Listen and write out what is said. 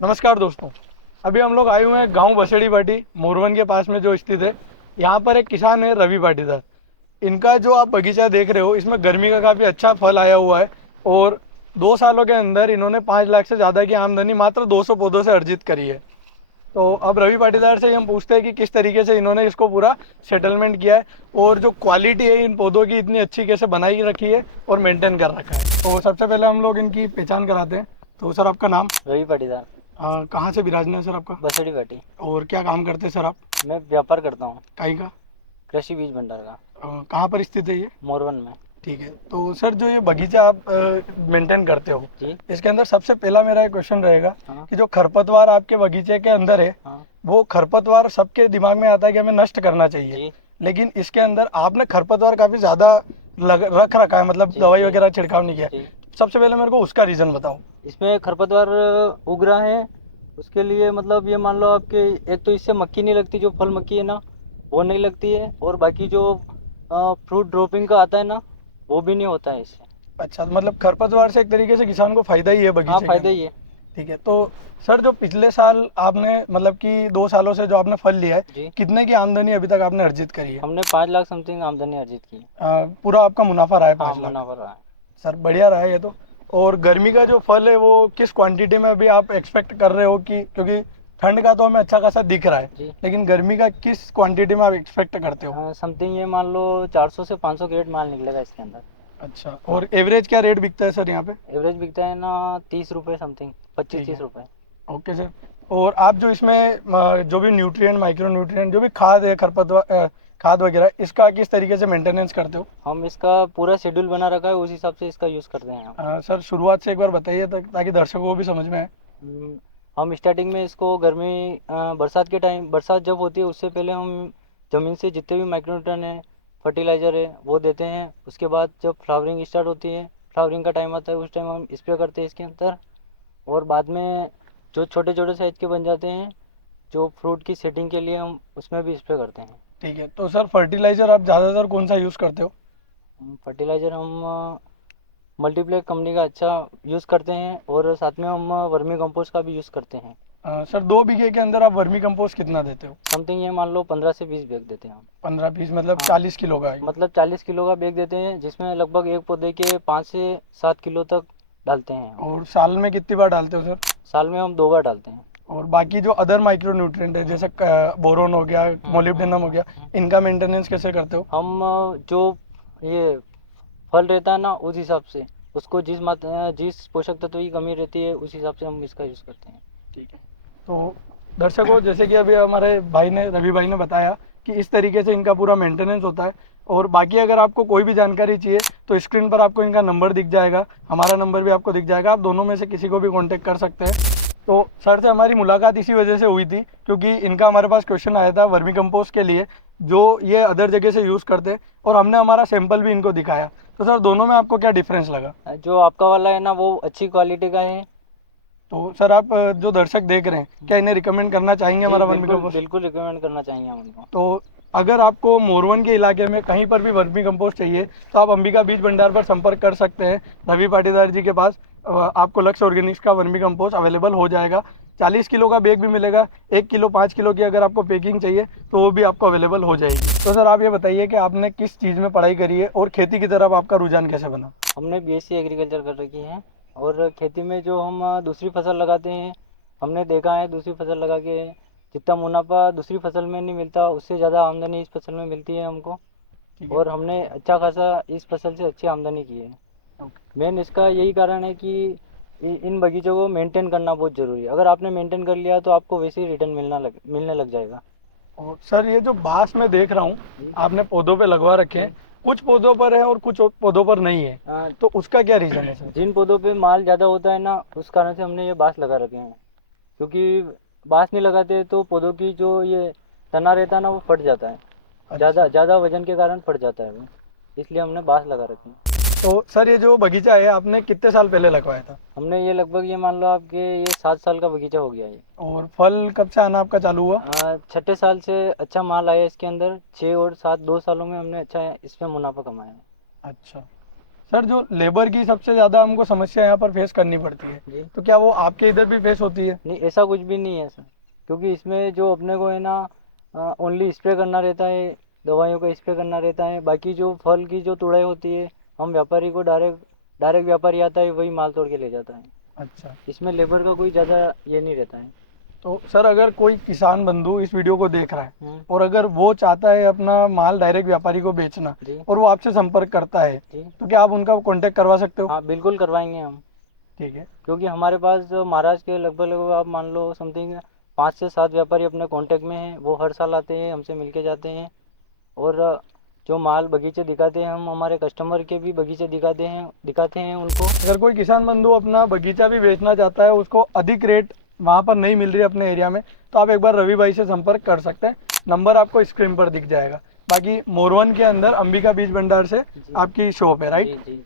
नमस्कार दोस्तों। अभी हम लोग आए हुए हैं गांव बसेड़ी पाटी मोरवन के पास में जो स्थित है। यहाँ पर एक किसान है रवि पाटीदार। इनका जो आप बगीचा देख रहे हो इसमें गर्मी का काफ़ी अच्छा फल आया हुआ है। और 2 सालों के अंदर इन्होंने 5 लाख से ज़्यादा की आमदनी मात्र 200 पौधों से अर्जित करी है। तो अब रवि पाटीदार से हम पूछते हैं कि किस तरीके से इन्होंने इसको पूरा सेटलमेंट किया है और जो क्वालिटी है इन पौधों की इतनी अच्छी कैसे बनाई रखी है और मेंटेन कर रखा है। तो सबसे पहले हम लोग इनकी पहचान कराते हैं। तो सर आपका नाम? रवि पाटीदार। कहाँ से विराजना है सर आपका? बसड़ी पाटी। और क्या काम करते हैं सर आप? मैं व्यापार करता हूँ, कहीं का? कृषि बीज भंडार का, कहाँ पर स्थित है ये? मोरवन में। ठीक है। तो सर जो ये बगीचा आप मेंटेन करते हो जी। इसके अंदर सबसे पहला मेरा एक क्वेश्चन रहेगा हाँ। कि जो खरपतवार आपके बगीचे के अंदर है हाँ। वो खरपतवार सबके दिमाग में आता है कि हमें नष्ट करना चाहिए। जी। लेकिन इसके अंदर आपने खरपतवार काफ़ी ज़्यादा रख रखा है, मतलब जी। दवाई जी। वगैरह छिड़काव नहीं किया। जी। सबसे पहले मेरे को उसका रीज़न बताओ। इसमें खरपतवार उग रहा है, उसके लिए मतलब ये मान लो आपके, एक तो इससे मक्खी नहीं लगती, जो फल मक्खी है ना वो नहीं लगती है, और बाकी जो फ्रूट ड्रॉपिंग का आता है ना वो भी नहीं होता है इससे। अच्छा, तो मतलब खरपतवार से एक तरीके से किसान को फायदा ही है हाँ, बगीचे के फायदा अंदर। ही है। ठीक है। तो सर जो पिछले साल आपने मतलब कि 2 सालों से जो आपने फल लिया है, जी। कितने की आमदनी अभी तक आपने अर्जित करी है? हमने 5 लाख समथिंग आमदनी अर्जित की है। पूरा आपका मुनाफा रहा है हाँ, 5 लाख? मुनाफा रहा है। सर बढ़िया रहा है ये तो। और गर्मी का जो फल है वो किस क्वांटिटी में अभी आप एक्सपेक्ट कर रहे हो कि, क्योंकि ठंड का तो हमें अच्छा खासा दिख रहा है, जी। लेकिन गर्मी का किस क्वांटिटी में आप एक्सपेक्ट करते हो? समथिंग ये मान लो 400 से 500 क्रेट माल निकलेगा इसके अंदर। अच्छा, हाँ। और एवरेज क्या रेट बिकता है सर यहाँ पे? एवरेज बिकता है ना 30 रुपये समथिंग, पच्चीस ठीक तीस है। रुपये ओके सर। और आप जो इसमें जो भी न्यूट्रिएंट माइक्रो न्यूट्रिएंट जो भी खाद है खरपतवार खाद वगैरह, इसका किस तरीके से मेंटेनेंस करते हो? हम इसका पूरा शेड्यूल बना रखा है, उस हिसाब से इसका यूज़ करते हैं हम। सर शुरुआत से एक बार बताइए ताकि दर्शकों को भी समझ में आए। हम्म, हम स्टार्टिंग में इसको गर्मी बरसात के टाइम, बरसात जब होती है उससे पहले हम ज़मीन से जितने भी माइक्रोन्यूट्रन है, फर्टिलाइज़र है वो देते हैं। उसके बाद जब फ्लावरिंग स्टार्ट होती है, फ्लावरिंग का टाइम आता है, उस टाइम हम स्प्रे करते हैं इसके अंदर। और बाद में जो छोटे छोटे साइज़ के बन जाते हैं, जो फ्रूट की सेटिंग के लिए, हम उसमें भी स्प्रे करते हैं। ठीक है। तो सर फर्टिलाइज़र आप ज़्यादातर कौन सा यूज़ करते हो? फर्टिलाइज़र हम मल्टीप्लेक कंपनी का अच्छा यूज़ करते हैं, और साथ में हम वर्मी कंपोस्ट का भी यूज़ करते हैं। सर 2 बीघे के अंदर आप वर्मी कंपोस्ट कितना देते हो? समथिंग ये मान लो 15 से 20 बैग देते हैं हम। 15-20 मतलब हाँ, 40 किलो का है? मतलब 40 किलो का बैग देते हैं, जिसमें लगभग एक पौधे के 5 से 7 किलो तक डालते हैं हम। और साल में कितनी बार डालते हो सर? साल में हम 2 बार डालते हैं। और बाकी जो अदर माइक्रो न्यूट्रिएंट है जैसे बोरोन हो गया, मोलिब्डेनम हो गया, इनका मेंटेनेंस कैसे करते हो? हम जो ये फल रहता है ना उस हिसाब से, उसको जिस पोषक तत्व की कमी रहती है उस हिसाब से हम इसका यूज़ करते हैं। ठीक है। तो दर्शकों, जैसे कि अभी हमारे भाई ने रवि भाई ने बताया कि इस तरीके से इनका पूरा मेंटेनेंस होता है। और बाकी अगर आपको कोई भी जानकारी चाहिए तो स्क्रीन पर आपको इनका नंबर दिख जाएगा, हमारा नंबर भी आपको दिख जाएगा, आप दोनों में से किसी को भी कांटेक्ट कर सकते हैं। तो सर से हमारी मुलाकात इसी वजह से हुई थी क्योंकि इनका हमारे पास क्वेश्चन आया था वर्मी कंपोस्ट के लिए जो ये अदर जगह से यूज़ करते हैं, और हमने हमारा सैंपल भी इनको दिखाया। तो सर दोनों में आपको क्या डिफरेंस लगा? जो आपका वाला है ना वो अच्छी क्वालिटी का है। तो सर आप जो दर्शक देख रहे हैं क्या इन्हें रिकमेंड करना चाहेंगे जी, हमारा वर्मी बिल्कुल कंपोस्ट? बिल्कुल रिकमेंड करना चाहेंगे हम उनको। तो अगर आपको मोरवन के इलाके में कहीं पर भी वर्मी कंपोस्ट चाहिए तो आप अंबिका बीज भंडार पर संपर्क कर सकते हैं रवि पाटीदार जी के पास। आपको लक्ष्य ऑर्गेनिक्स का वर्मी कंपोस्ट अवेलेबल हो जाएगा। 40 किलो का बैग भी मिलेगा। 1 किलो 5 किलो की अगर आपको पैकिंग चाहिए तो वो भी आपको अवेलेबल हो जाएगी। तो सर आप ये बताइए कि आपने किस चीज़ में पढ़ाई करी है और खेती की तरफ आपका रुझान कैसे बना? हमने बीएससी एग्रीकल्चर कर रखी है, और खेती में जो हम दूसरी फसल लगाते हैं, हमने देखा है दूसरी फसल लगा के जितना मुनाफा दूसरी फसल में नहीं मिलता, उससे ज़्यादा आमदनी इस फसल में मिलती है हमको। ठीक है। और हमने अच्छा खासा इस फसल से अच्छी आमदनी की है। ओके। मेन इसका यही कारण है कि इन बगीचों को मेंटेन करना बहुत ज़रूरी है। अगर आपने मेंटेन कर लिया तो आपको वैसे ही रिटर्न मिलने लग जाएगा। और सर ये जो बांस में देख रहा हूँ जी। आपने पौधों पे लगवा रखे हैं, जी। कुछ पौधों पर है और कुछ पौधों पर नहीं है, हाँ, तो उसका क्या रीज़न है सर? जिन पौधों पे माल ज़्यादा होता है ना उस कारण से हमने ये बांस लगा रखे हैं, क्योंकि बांस नहीं लगाते तो पौधों की जो ये तना रहता है ना वो फट जाता है। ज़्यादा अच्छा। ज़्यादा वजन के कारण फट जाता है वो, इसलिए हमने बांस लगा रखे हैं। तो सर ये जो बगीचा है आपने कितने साल पहले लगवाया था? हमने ये लगभग ये मान लो आपके ये 7 साल का बगीचा हो गया ये। और फल कब से आना आपका चालू हुआ? छठे साल से अच्छा माल आया इसके अंदर। 6 और 7 2 सालों में हमने अच्छा इसमें मुनाफा कमाया है। अच्छा सर जो लेबर की सबसे ज़्यादा हमको समस्या यहाँ पर फेस करनी पड़ती है, जी तो क्या वो आपके इधर भी फेस होती है? नहीं, ऐसा कुछ भी नहीं है सर, क्योंकि इसमें जो अपने को है ना ओनली स्प्रे करना रहता है, दवाइयों का स्प्रे करना रहता है। बाकी जो फल की जो तुड़ाई होती है, हम व्यापारी को डायरेक्ट डायरेक्ट व्यापारी आता है, वही माल तोड़ के ले जाता है। अच्छा। इसमें लेबर का कोई ज़्यादा ये नहीं रहता है। तो सर अगर कोई किसान बंधु इस वीडियो को देख रहा है हम्म, और अगर वो चाहता है अपना माल डायरेक्ट व्यापारी को बेचना जी और वो आपसे संपर्क करता है, जी तो क्या आप उनका कांटेक्ट करवा सकते हो? हाँ, बिल्कुल करवाएंगे हम। ठीक है। क्योंकि हमारे पास जो महाराष्ट्र के लगभग लगभग आप मान लो समथिंग 5 से 7 व्यापारी अपने कांटेक्ट में हैं, वो हर साल आते हैं, हमसे मिल के जाते हैं। और जो माल बगीचे दिखाते हैं, हम हमारे कस्टमर के भी बगीचे दिखाते हैं उनको। अगर कोई किसान बंधु अपना बगीचा भी बेचना चाहता है, उसको अधिक रेट वहाँ पर नहीं मिल रही है अपने एरिया में, तो आप एक बार रवि भाई से संपर्क कर सकते हैं। नंबर आपको स्क्रीन पर दिख जाएगा। बाकी मोरवन के अंदर अंबिका बीज भंडार से जी आपकी शॉप है, जी राइट? जी।